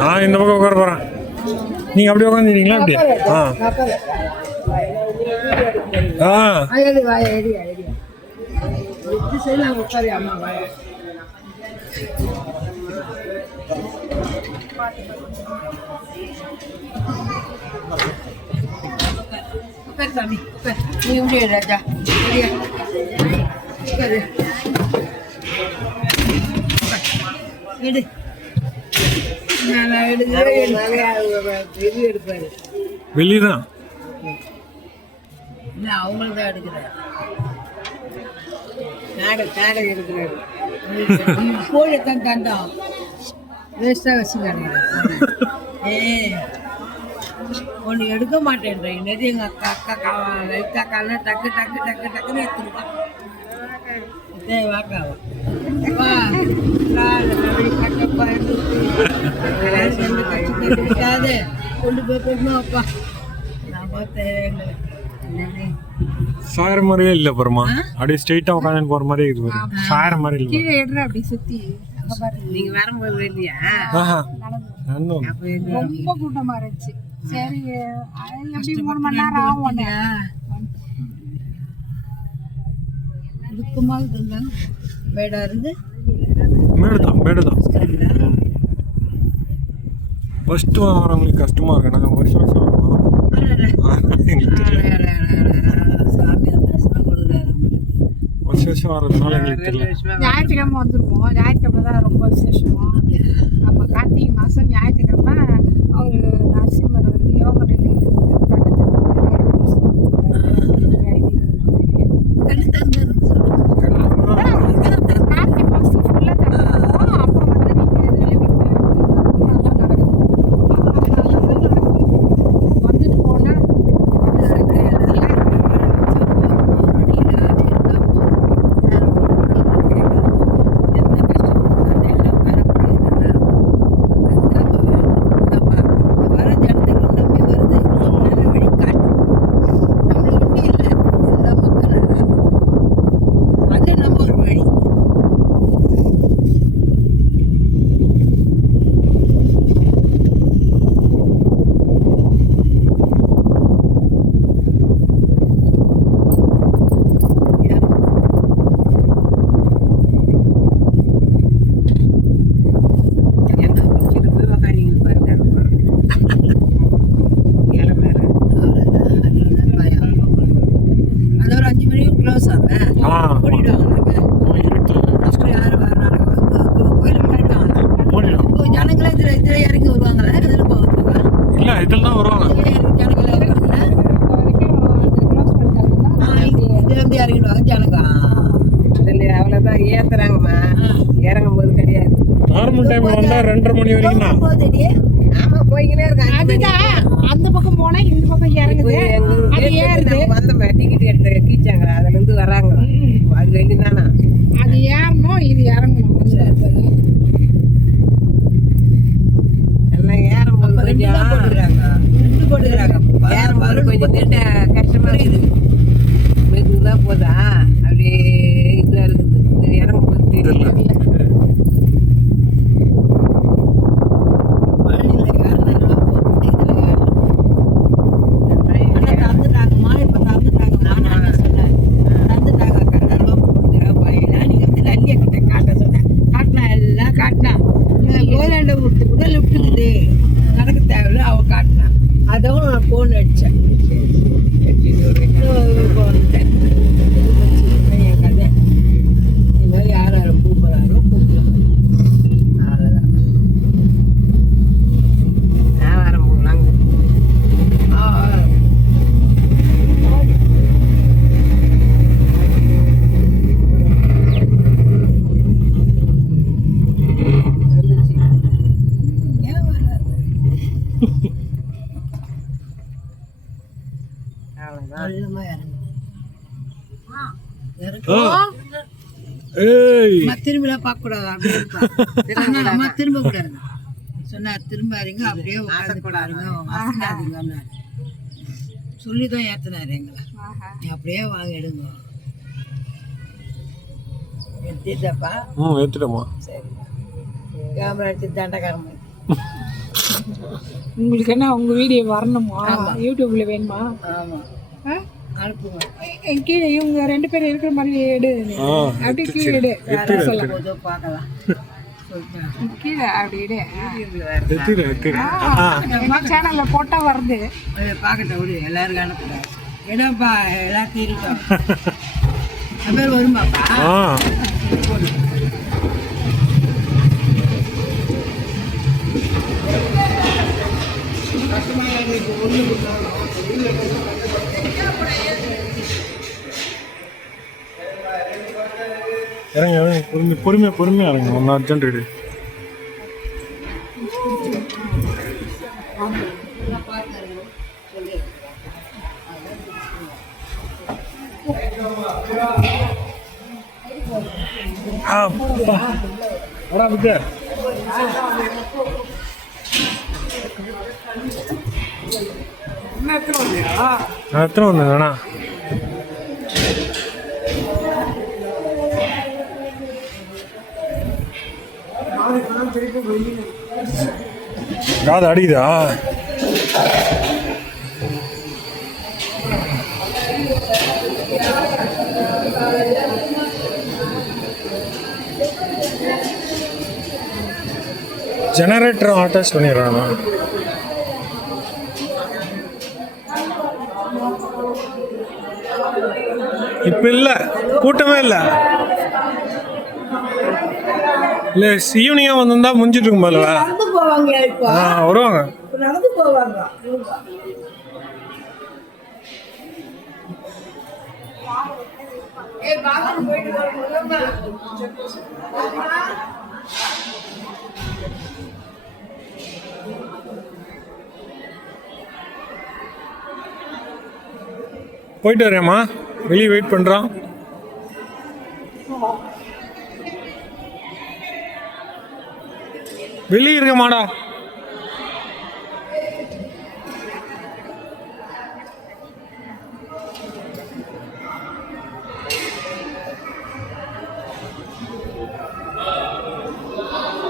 நான் இந்த பக்கம் உட்கார போகிறேன். நீங்கள் அப்படியே உட்காந்துருக்கீங்களா? அப்படி ராஜா எடு வெளியதான் அவங்களுக்கு தான் எடுக்கிறார். எடுக்கிறாரு கோழித்தான் தண்டம் வேஸ்டாக வச்சுக்காரு. ஒன்று எடுக்க மாட்டேன்ற இன்னது எங்கள் அக்கா லைட்டாக கால டக்கு டக்கு டக்கு டக்குன்னு எடுத்துருக்கான். வாக்காவா கொண்டு போய் போடணும். அப்பா நான் பார்த்தேன் சாயிற மாதிரியே இல்லை. அப்புறமா அப்படியே ஸ்ட்ரெயிட்டாக உட்காந்து போகிற மாதிரியே இருக்குது. சாயிற மாதிரி இல்லை. கீழே எடுற அப்படி சுற்றி நீங்கள் வரும்போது வேண்டியா ரொம்ப கூட்டமாக இருந்துச்சு. சரி எப்படி 3 மணி நேரம் ஆகும். இருக்குமா இதுதான் மேடா இருந்து மேடு தான் ஃபஸ்ட்டு வரவங்களுக்கு கஷ்டமாக இருக்கு. நாங்கள் வருஷம் வருவோம். வருஷம் வரதுனால எங்களுக்கு தெரியல. ஞாயிற்றுக்கிழமை வந்துருவோம். ஞாயிற்றுக்கிழமை தான் ரொம்ப விசேஷம். நம்ம கார்த்திகை மாதம் ஞாயிற்றுக்கிழமை அவர் நரசிம்மர் வந்து யோக நிலையில் இதெல்லாம் வருவாங்க. இறங்கிடுவாங்க ஜனங்க. அவ்வளோதான் ஏத்துறாங்கம்மா. இறங்கும் போது கிடையாது. நார்மல் டைம் வந்தா 2:30 மணி வரைக்கும் தான். ஆமா போய்கினே இருக்காங்க. அதுதான் அந்த பக்கம் போனா இந்த பக்கம் இறங்குது. அது ஏறுது. வந்தோம் டிக்கெட் எடுத்து கீச்சாங்க. அதுல இருந்து வராங்க. அது வெளிதானா அது ஏறணும் இது இறங்கணும். எல்லாம் ஏறும்போது போட்டுக்கிறாங்க. ஏறும்போது கொஞ்சம் கிட்ட கஷ்டமா இருக்குது. மெதுதான் போதா அப்படியே இதா இருக்குது. இறங்கும்போது தெரியல. நடக்க தேவையில்ல அவ காட்டினா அதவும் நான் போன் அடிச்சேன். என் கதை இந்த மாதிரி யார் யாரும் கூப்பிட்றாரோ கூப்பிடலாம். அவ்வளோதான். நான் வர போகலாங்க. ஏய் திரும்பிலாம் பார்க்க கூடாது அப்படியே அம்மா திரும்ப கூடாது சொன்னா திரும்பாதீங்க அப்படியே உட்காந்து கூடாதுங்க அசங்காதீங்கன்னாரு சொல்லிதான் ஏத்தினாரு எங்களை நீ அப்படியே வாங்க எடுங்க எடுத்துட்டாப்பா ஏத்துட்டோமா சரி கேமரா எடுத்து தண்டக்காரமா உங்களுக்கு என்ன உங்க வீடியோ வரணுமா யூடியூப்ல வேணுமா ஆமா ஆ? அனுப்புங்க கீழே இவங்க 2 பேரும் இருக்கிற மாதிரி எடு அப்படி கீழே எடு போதோ பார்க்கலாம் சொல்லிட்டேன் கீழே அப்படி எடு எத்திர நம்ம சேனல்ல போட்டா வருது பார்க்கட்டும் விடு எல்லாருக்கும் அனுப்புறேன் ஏடாப்பா எல்லாத்தையும் இருக்கோம் என் பேர் வருமாப்பா இறங்க பொறுமையா இறங்க ஒன்று அர்ஜென்ட் எடு எத்தனை வந்தேண்ணா காது அடிக்குதா ஜெனரேட்டர் அட்டாச் பண்ணிடுறானா இப்ப இல்ல கூட்டமே இல்ல இல்ல ஈவினிங்கா வந்திருந்தா முடிஞ்சிட்டு இருக்கும் போல நடந்து போவாங்க இப்போ வருவாங்க நடந்து போவாங்க போயிட்டு வரேம்மா வெளியே வெயிட் பண்றான் வெளியே இருக்க மாடா